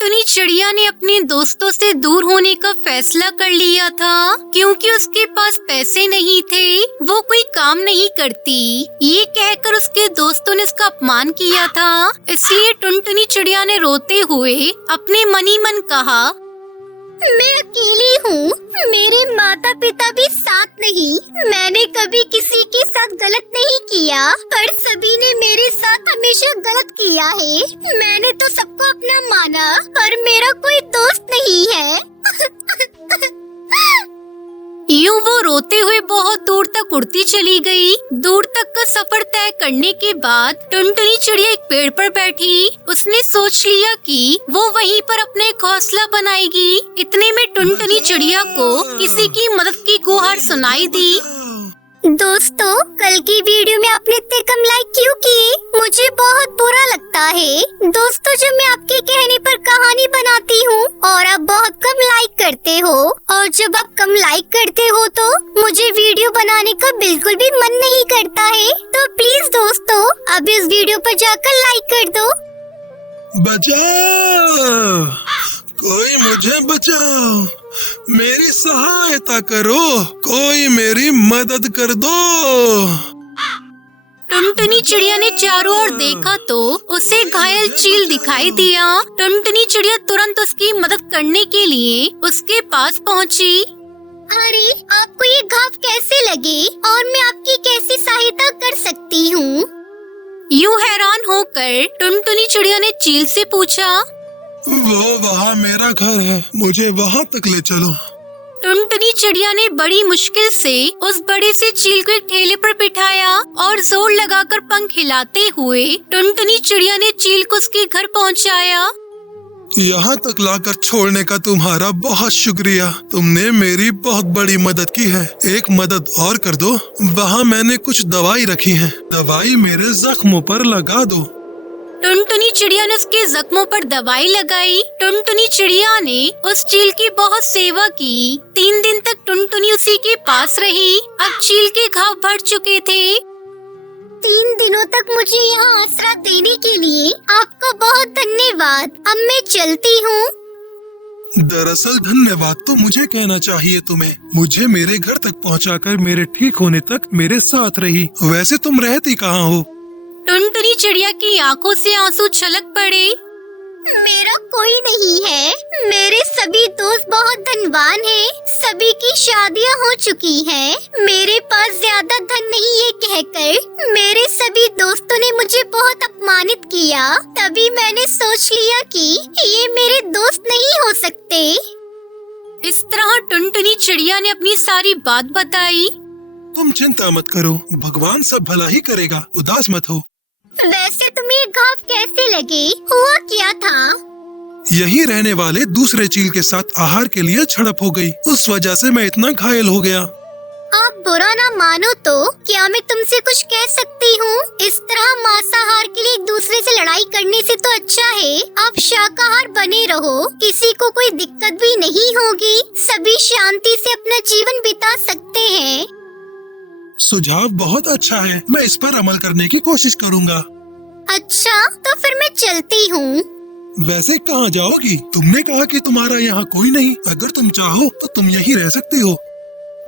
टुनटुनी चिड़िया ने अपने दोस्तों से दूर होने का फैसला कर लिया था क्योंकि उसके पास पैसे नहीं थे, वो कोई काम नहीं करती। ये कहकर उसके दोस्तों ने उसका अपमान किया था, इसलिए टुनटुनी चिड़िया ने रोते हुए अपने मन ही मन कहा, मैं अकेली हूँ, मेरे माता पिता भी साथ नहीं। मैंने कभी किसी के साथ गलत नहीं किया, पर सभी ने मेरे साथ हमेशा गलत किया है। मैंने तो सबको अपना माना, पर मेरा कोई दोस्त नहीं है। यूं वो रोते हुए बहुत दूर तक उड़ती चली गई। दूर तक का सफर तय करने के बाद टुनटुनी चिड़िया एक पेड़ पर बैठी। उसने सोच लिया कि वो वहीं पर अपने एक घोंसला बनाएगी। इतने में टुनटुनी चिड़िया को किसी की मदद की गुहार सुनाई दी। दोस्तों, कल की वीडियो में आपने इतने कम लाइक क्यों किए? मुझे बहुत बुरा लगता है। दोस्तों, जब मैं आपके कहने पर कहानी बनाती हूँ और आप बहुत कम लाइक करते हो, और जब आप कम लाइक करते हो तो मुझे वीडियो बनाने का बिल्कुल भी मन नहीं करता है। तो प्लीज दोस्तों, अब इस वीडियो पर जाकर लाइक कर दो। बचाओ, कोई मुझे बचाओ, मेरी सहायता करो, कोई मेरी मदद कर दो। टुनटुनी चिड़िया ने चारों ओर देखा तो उसे घायल चील दिखाई दिया। टुनटुनी चिड़िया तुरंत उसकी मदद करने के लिए उसके पास पहुंची। अरे, आपको ये घाव कैसे लगे और मैं आपकी कैसी सहायता कर सकती हूँ? यूं हैरान होकर टुनटुनी चिड़िया ने चील से पूछा। वो वहाँ मेरा घर है, मुझे वहाँ तक ले चलो। टुनटुनी चिड़िया ने बड़ी मुश्किल से उस बड़े से चील को एक ठेले पर बिठाया और जोर लगाकर पंख हिलाते हुए टुनटुनी चिड़िया ने चील को उसके घर पहुंचाया। यहाँ तक लाकर छोड़ने का तुम्हारा बहुत शुक्रिया, तुमने मेरी बहुत बड़ी मदद की है। एक मदद और कर दो, वहाँ मैंने कुछ दवाई रखी है, दवाई मेरे जख्मों पर लगा दो। टुनटुनी चिड़िया ने उसके जख्मों पर दवाई लगाई। टुनटुनी चिड़िया ने उस चील की बहुत सेवा की। 3 दिन तक टुनटुनी उसी के पास रही। अब चील के घाव भर चुके थे। 3 दिनों तक मुझे यहाँ आसरा देने के लिए आपका बहुत धन्यवाद। अब मैं चलती हूँ। दरअसल धन्यवाद तो मुझे कहना चाहिए तुम्हें। मुझे मेरे घर तक पहुँचाकर मेरे ठीक होने तक मेरे साथ रही। वैसे तुम रहती कहाँ हो? टुनटुनी चिड़िया की आंखों से आंसू छलक पड़े। मेरा कोई नहीं है। मेरे सभी दोस्त बहुत धनवान हैं। सभी की शादियां हो चुकी हैं। मेरे पास ज्यादा धन नहीं है कहकर मेरे सभी दोस्तों ने मुझे बहुत अपमानित किया। तभी मैंने सोच लिया कि ये मेरे दोस्त नहीं हो सकते। इस तरह टुनटुनी चिड़िया ने अपनी सारी बात बताई। तुम चिंता मत करो, भगवान सब भला ही करेगा, उदास मत हो। वैसे तुम्हें घाव कैसे लगे? हुआ क्या था? यही रहने वाले दूसरे चील के साथ आहार के लिए झड़प हो गई, उस वजह से मैं इतना घायल हो गया। आप बुरा ना मानो तो क्या मैं तुमसे कुछ कह सकती हूँ? इस तरह मांसाहार के लिए एक दूसरे से लड़ाई करने से तो अच्छा है आप शाकाहार बने रहो। किसी को कोई दिक्कत भी नहीं होगी। सभी शांति से अपना जीवन बिता सकते हैं। सुझाव बहुत अच्छा है, मैं इस पर अमल करने की कोशिश करूँगा। अच्छा, तो फिर मैं चलती हूँ। वैसे कहाँ जाओगी? तुमने कहा कि तुम्हारा यहाँ कोई नहीं। अगर तुम चाहो तो तुम यहीं रह सकती हो।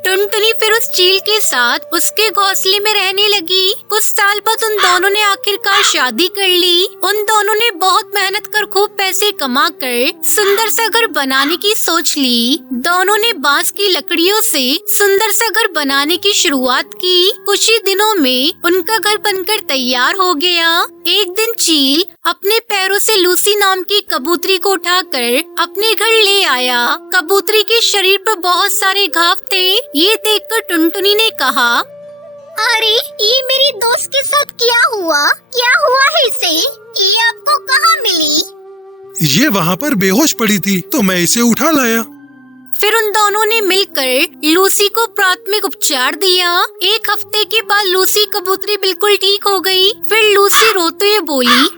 टुनटुनी फिर उस चील के साथ उसके घोंसले में रहने लगी। कुछ साल बाद उन दोनों ने आखिरकार शादी कर ली। उन दोनों ने बहुत मेहनत कर खूब पैसे कमा कर सुंदर सा घर बनाने की सोच ली। दोनों ने बांस की लकड़ियों से सुंदर सा घर बनाने की शुरुआत की। कुछ ही दिनों में उनका घर बनकर तैयार हो गया। एक दिन चील अपने पैरों से लूसी नाम की कबूतरी को उठाकर अपने घर ले आया। कबूतरी के शरीर पर बहुत सारे घाव थे। ये देखकर टुनटुनी ने कहा, अरे, ये मेरे दोस्त के साथ क्या हुआ? क्या हुआ है इसे? ये आपको कहाँ मिली? ये वहाँ पर बेहोश पड़ी थी तो मैं इसे उठा लाया। फिर उन दोनों ने मिलकर लूसी को प्राथमिक उपचार दिया। 1 हफ्ते के बाद लूसी कबूतरी बिल्कुल ठीक हो गई। फिर लूसी रोते हुए बोली,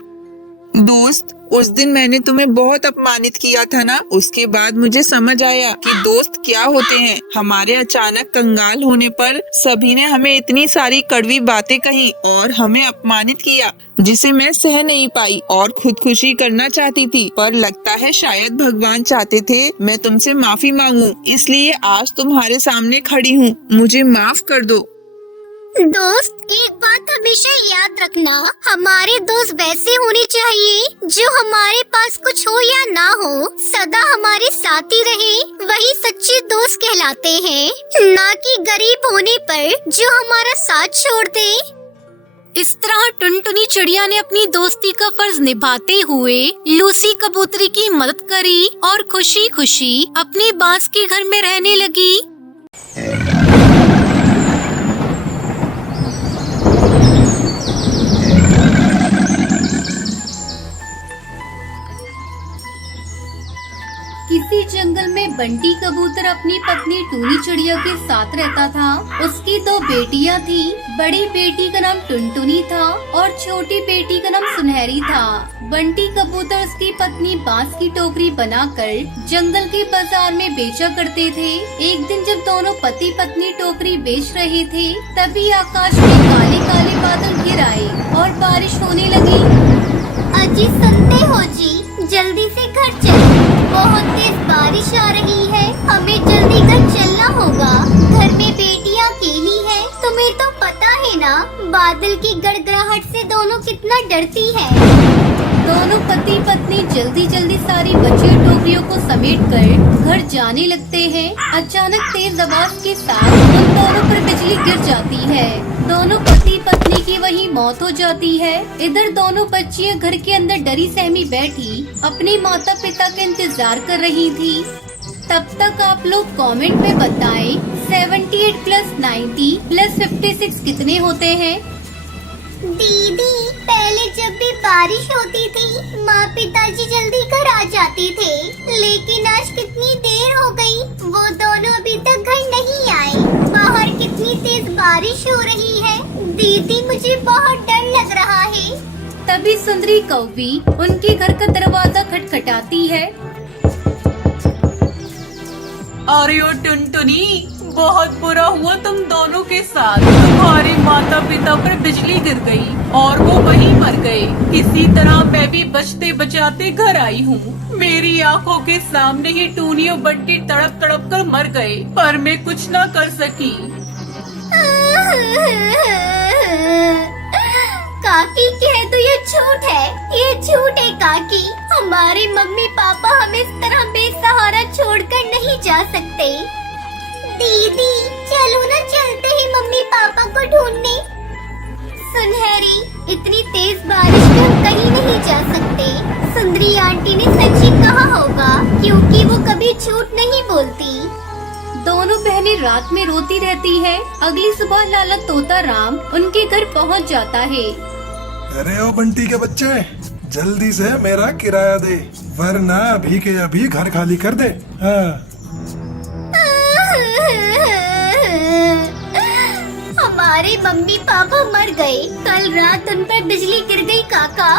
दोस्त, उस दिन मैंने तुम्हें बहुत अपमानित किया था ना, उसके बाद मुझे समझ आया कि दोस्त क्या होते हैं। हमारे अचानक कंगाल होने पर सभी ने हमें इतनी सारी कड़वी बातें कही और हमें अपमानित किया, जिसे मैं सह नहीं पाई और खुदकुशी करना चाहती थी। पर लगता है शायद भगवान चाहते थे मैं तुमसे माफी मांगूं, इसलिए आज तुम्हारे सामने खड़ी हूँ। मुझे माफ कर दो। दोस्त, एक बात हमेशा याद रखना, हमारे दोस्त वैसे होने चाहिए जो हमारे पास कुछ हो या ना हो सदा हमारे साथ ही रहे, वही सच्चे दोस्त कहलाते हैं, ना कि गरीब होने पर जो हमारा साथ छोड़ दे। इस तरह टुनटुनी चिड़िया ने अपनी दोस्ती का फर्ज निभाते हुए लूसी कबूतरी की मदद करी और खुशी खुशी अपने बांस के घर में रहने लगी। किसी जंगल में बंटी कबूतर अपनी पत्नी टूनी चिड़िया के साथ रहता था। उसकी 2 बेटियां थी। बड़ी बेटी का नाम टुनटुनी था और छोटी बेटी का नाम सुनहरी था। बंटी कबूतर उसकी पत्नी बांस की टोकरी बनाकर जंगल के बाजार में बेचा करते थे। एक दिन जब दोनों पति पत्नी टोकरी बेच रहे थे, तभी आकाश में काले काले बादल घिर आए और बारिश होने लगी। अजी सुनते हो जी, जल्दी से घर चलो, बहुत तेज बारिश आ रही है, हमें जल्दी घर चलना होगा। घर में बेटियां अकेली है, तुम्हें तो पता है ना, बादल की गड़गड़ाहट से दोनों कितना डरती है। दोनों पति पत्नी जल्दी जल्दी सारी बची हुई टोकरियों को समेटकर घर जाने लगते हैं। अचानक तेज आवाज के साथ उन दोनों पर बिजली गिर जाती है। दोनों पति पत्नी की वहीं मौत हो जाती है। इधर दोनों बच्चियां घर के अंदर डरी सहमी बैठी अपने माता पिता का इंतजार कर रही थी। तब तक आप लोग कमेंट में बताएं 78 + 90 + 56 कितने होते हैं। दीदी, पहले जब भी बारिश होती थी माँ पिताजी जल्दी घर आ जाते थे, लेकिन आज कितनी देर हो गई, वो दोनों अभी तक घर नहीं आए। बाहर कितनी तेज बारिश हो रही है, दीदी मुझे बहुत डर लग रहा है। तभी सुंदरी कौवी उनके घर का दरवाजा खटखटाती है। अरे ओ टुनटुनी, बहुत बुरा हुआ तुम दोनों के साथ। तुम्हारे माता पिता पर बिजली गिर गई और वो वहीं मर गए। किसी तरह मैं भी बचते बचाते घर आई हूँ। मेरी आंखों के सामने ही टूनी और बंटी तड़प तड़प कर मर गए, पर मैं कुछ न कर सकी। काकी कह तो ये झूठ है, ये झूठ है काकी। हमारे मम्मी पापा हमें इस तरह बेसहारा छोड़कर नहीं जा सकते। दीदी चलो ना, चलते ही मम्मी पापा को ढूंढने। सुनहरी, इतनी तेज बारिश में हम कहीं नहीं जा सकते। सुंदरी आंटी ने सच ही कहा होगा, क्योंकि वो कभी झूठ नहीं बोलती। दोनों बहनें रात में रोती रहती है। अगली सुबह लाला तोता राम उनके घर पहुंच जाता है। अरे ओ बंटी के बच्चे, जल्दी से मेरा किराया दे, वरना अभी के अभी घर खाली कर दे। हाँ। हमारे मम्मी पापा मर गए, कल रात उन पर बिजली गिर गई काका।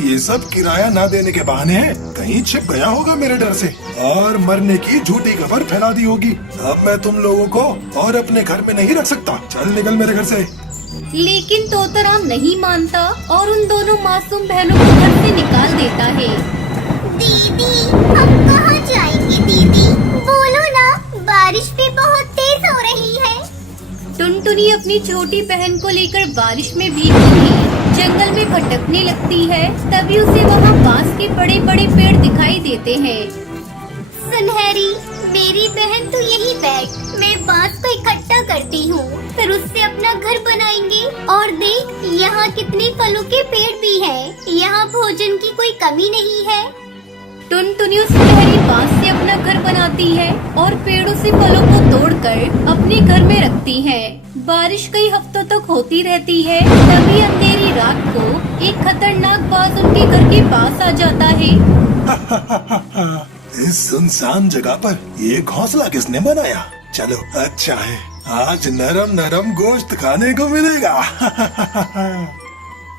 ये सब किराया ना देने के बहाने हैं, कहीं छिप गया होगा मेरे डर से और मरने की झूठी खबर फैला दी होगी। अब मैं तुम लोगों को और अपने घर में नहीं रख सकता, चल निकल मेरे घर से। लेकिन तोताराम नहीं मानता और उन दोनों मासूम बहनों को घर से निकाल देता है। दीदी, हम कहाँ जाएंगे दीदी? बोलो ना, बारिश भी बहुत तेज हो रही है। टुनटुनी अपनी छोटी बहन को लेकर बारिश में भीगती जंगल में भटकने लगती है। तभी उसे वहाँ बांस के बड़े बड़े पेड़ दिखाई देते हैं। सुनहरी, मेरी बहन तू यहीं बैठ, मैं बांस को इकट्ठा करती हूँ, फिर उससे अपना घर बनाएंगे। और देख, यहाँ कितने फलों के पेड़ भी हैं, यहाँ भोजन की कोई कमी नहीं है। टुनटुनी उस सुनहरी बांस से अपना घर बनाती है और पेड़ों से फलों को तोड़कर अपने घर में रखती है। बारिश कई हफ्तों तक होती रहती है। तभी अंधेरी रात को एक खतरनाक बाज उनके घर के पास आ जाता है। इस सुनसान जगह पर ये घोंसला किसने बनाया? चलो अच्छा है, आज नरम नरम गोश्त खाने को मिलेगा।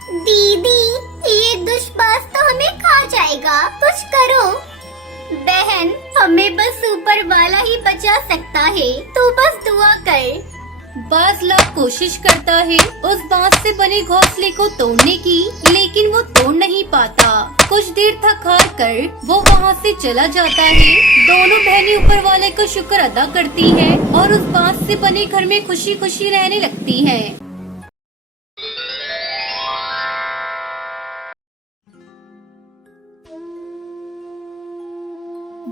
दीदी, ये दुष्ट बाज तो हमें खा जाएगा, कुछ करो। बहन, हमें बस ऊपर वाला ही बचा सकता है, तू बस दुआ कर। बाज लाख कोशिश करता है उस बांस से बने घोंसले को तोड़ने की, लेकिन वो तोड़ नहीं पाता। कुछ देर थक हार कर वो वहाँ से चला जाता है। दोनों बहनें ऊपर वाले का शुक्र अदा करती हैं और उस बांस से बने घर में खुशी खुशी रहने लगती हैं।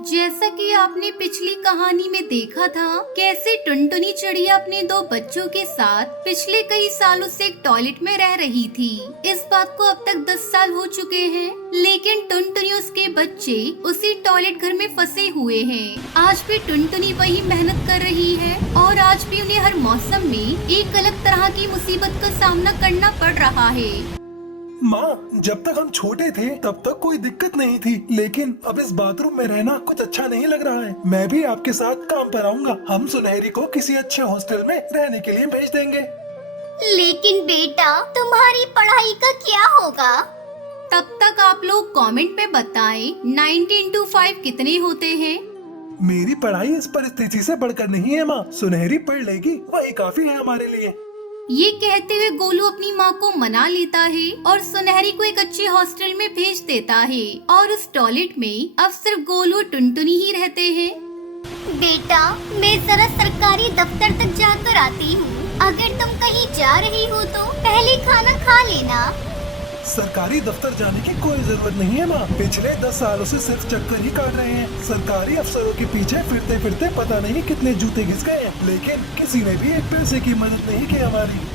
जैसा कि आपने पिछली कहानी में देखा था, कैसे टुनटुनी चिड़िया अपने दो बच्चों के साथ पिछले कई सालों से एक टॉयलेट में रह रही थी। इस बात को अब तक 10 साल हो चुके हैं, लेकिन टुनटुनी उसके बच्चे उसी टॉयलेट घर में फंसे हुए हैं। आज भी टुनटुनी वही मेहनत कर रही है और आज भी उन्हें हर मौसम में एक अलग तरह की मुसीबत का सामना करना पड़ रहा है। माँ, जब तक हम छोटे थे तब तक कोई दिक्कत नहीं थी, लेकिन अब इस बाथरूम में रहना कुछ अच्छा नहीं लग रहा है। मैं भी आपके साथ काम पर आऊंगा। हम सुनहरी को किसी अच्छे हॉस्टल में रहने के लिए भेज देंगे। लेकिन बेटा, तुम्हारी पढ़ाई का क्या होगा? तब तक आप लोग कमेंट में बताएं 90 into 5 कितने होते हैं। मेरी पढ़ाई इस परिस्थिति से बढ़कर नहीं है माँ। सुनहरी पढ़ लेगी, वही काफी है हमारे लिए। ये कहते हुए गोलू अपनी माँ को मना लेता है और सुनहरी को एक अच्छे हॉस्टल में भेज देता है और उस टॉयलेट में अब सिर्फ गोलू और टुनटुनी ही रहते हैं। बेटा, मैं जरा सरकारी दफ्तर तक जाकर आती हूँ। अगर तुम कहीं जा रही हो तो पहले खाना खा लेना। सरकारी दफ्तर जाने की कोई जरूरत नहीं है माँ। पिछले 10 सालों से सिर्फ चक्कर ही काट रहे हैं। सरकारी अफसरों के पीछे फिरते फिरते पता नहीं कितने जूते घिस गए हैं, लेकिन किसी ने भी एक पैसे की मदद नहीं की हमारी।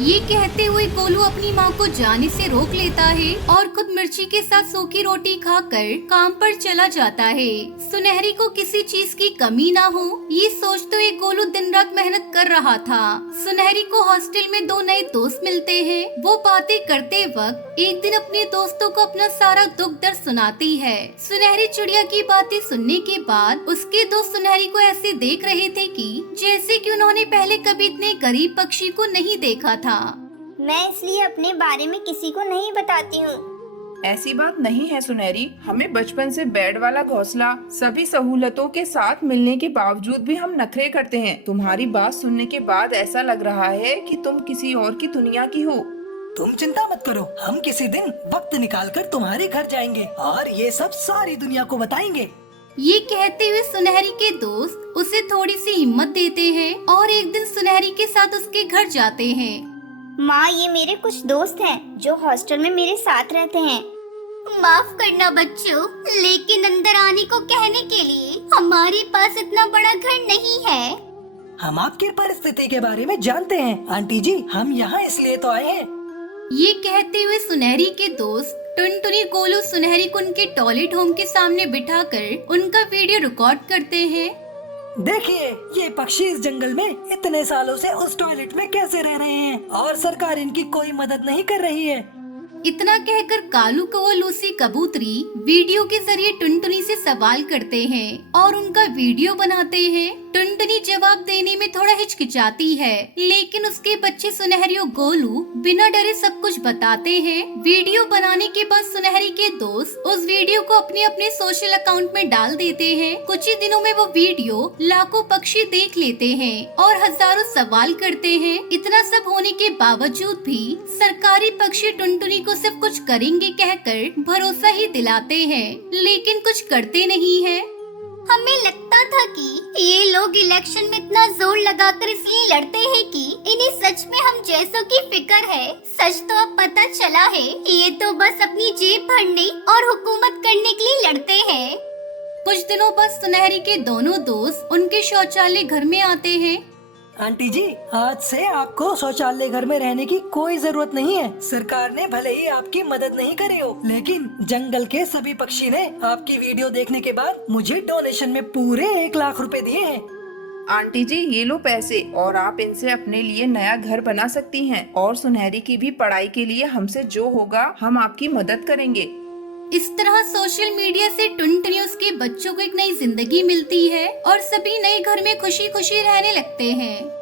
ये कहते हुए गोलू अपनी माँ को जाने से रोक लेता है और खुद मिर्ची के साथ सूखी रोटी खाकर काम पर चला जाता है। सुनहरी को किसी चीज की कमी ना हो, ये सोचते हुए गोलू दिन रात मेहनत कर रहा था। सुनहरी को हॉस्टल में 2 नए दोस्त मिलते हैं। वो बातें करते वक्त एक दिन अपने दोस्तों को अपना सारा दुख दर्द सुनाती है। सुनहरी चिड़िया की बातें सुनने के बाद उसके दोस्त सुनहरी को ऐसे देख रहे थे कि जैसे कि उन्होंने पहले कभी इतने गरीब पक्षी को नहीं देखा था। मैं इसलिए अपने बारे में किसी को नहीं बताती हूँ। ऐसी बात नहीं है सुनहरी, हमें बचपन से बेड वाला घोंसला, सभी सहूलतों के साथ मिलने के बावजूद भी हम नखरे करते हैं। तुम्हारी बात सुनने के बाद ऐसा लग रहा है कि तुम किसी और की दुनिया की हो। तुम चिंता मत करो, हम किसी दिन वक्त निकालकर तुम्हारे घर जाएंगे और ये सब सारी दुनिया को बताएंगे। ये कहते हुए सुनहरी के दोस्त उसे थोड़ी सी हिम्मत देते हैं और एक दिन सुनहरी के साथ उसके घर जाते हैं। माँ, ये मेरे कुछ दोस्त हैं जो हॉस्टल में मेरे साथ रहते हैं। माफ करना बच्चों, लेकिन अंदर आने को कहने के लिए हमारे पास इतना बड़ा घर नहीं है। हम आपकी परिस्थिति के बारे में जानते हैं आंटी जी, हम यहाँ इसलिए तो आए हैं। ये कहते हुए सुनहरी के दोस्त टुनटुनी, गोलू सुनहरी को उनके टॉयलेट होम के सामने बिठाकर उनका वीडियो रिकॉर्ड करते हैं। देखिए, ये पक्षी इस जंगल में इतने सालों से उस टॉयलेट में कैसे रह रहे हैं और सरकार इनकी कोई मदद नहीं कर रही है। इतना कहकर कालू कौवा, लूसी कबूतरी वीडियो के जरिए टुनटुनी से सवाल करते हैं और उनका वीडियो बनाते हैं। टुनटुनी जवाब देने में थोड़ा हिचकिचाती है, लेकिन उसके बच्चे सुनहरी और गोलू बिना डरे सब कुछ बताते हैं। वीडियो बनाने के बाद सुनहरी के दोस्त उस वीडियो को अपने अपने सोशल अकाउंट में डाल देते हैं। कुछ ही दिनों में वो वीडियो लाखों पक्षी देख लेते हैं और हजारों सवाल करते हैं। इतना सब होने के बावजूद भी सरकारी पक्षी टुनटुनी को सिर्फ कुछ करेंगे कहकर भरोसा ही दिलाते हैं, लेकिन कुछ करते नहीं है। हमें लगता था कि ये लोग इलेक्शन में इतना जोर लगाकर इसलिए लड़ते हैं कि इन्हें सच में हम जैसों की फिक्र है। सच तो अब पता चला है, ये तो बस अपनी जेब भरने और हुकूमत करने के लिए लड़ते हैं। कुछ दिनों बाद सुनहरी के दोनों दोस्त उनके शौचालय घर में आते हैं। आंटी जी, आज से आपको शौचालय घर में रहने की कोई जरूरत नहीं है। सरकार ने भले ही आपकी मदद नहीं करी हो, लेकिन जंगल के सभी पक्षी ने आपकी वीडियो देखने के बाद मुझे डोनेशन में पूरे 1 लाख रुपए दिए हैं। आंटी जी, ये लो पैसे और आप इनसे अपने लिए नया घर बना सकती हैं और सुनहरी की भी पढ़ाई के लिए हमसे जो होगा हम आपकी मदद करेंगे। इस तरह सोशल मीडिया से टुनटुनी उसके बच्चों को एक नई जिंदगी मिलती है और सभी नए घर में खुशी खुशी रहने लगते हैं।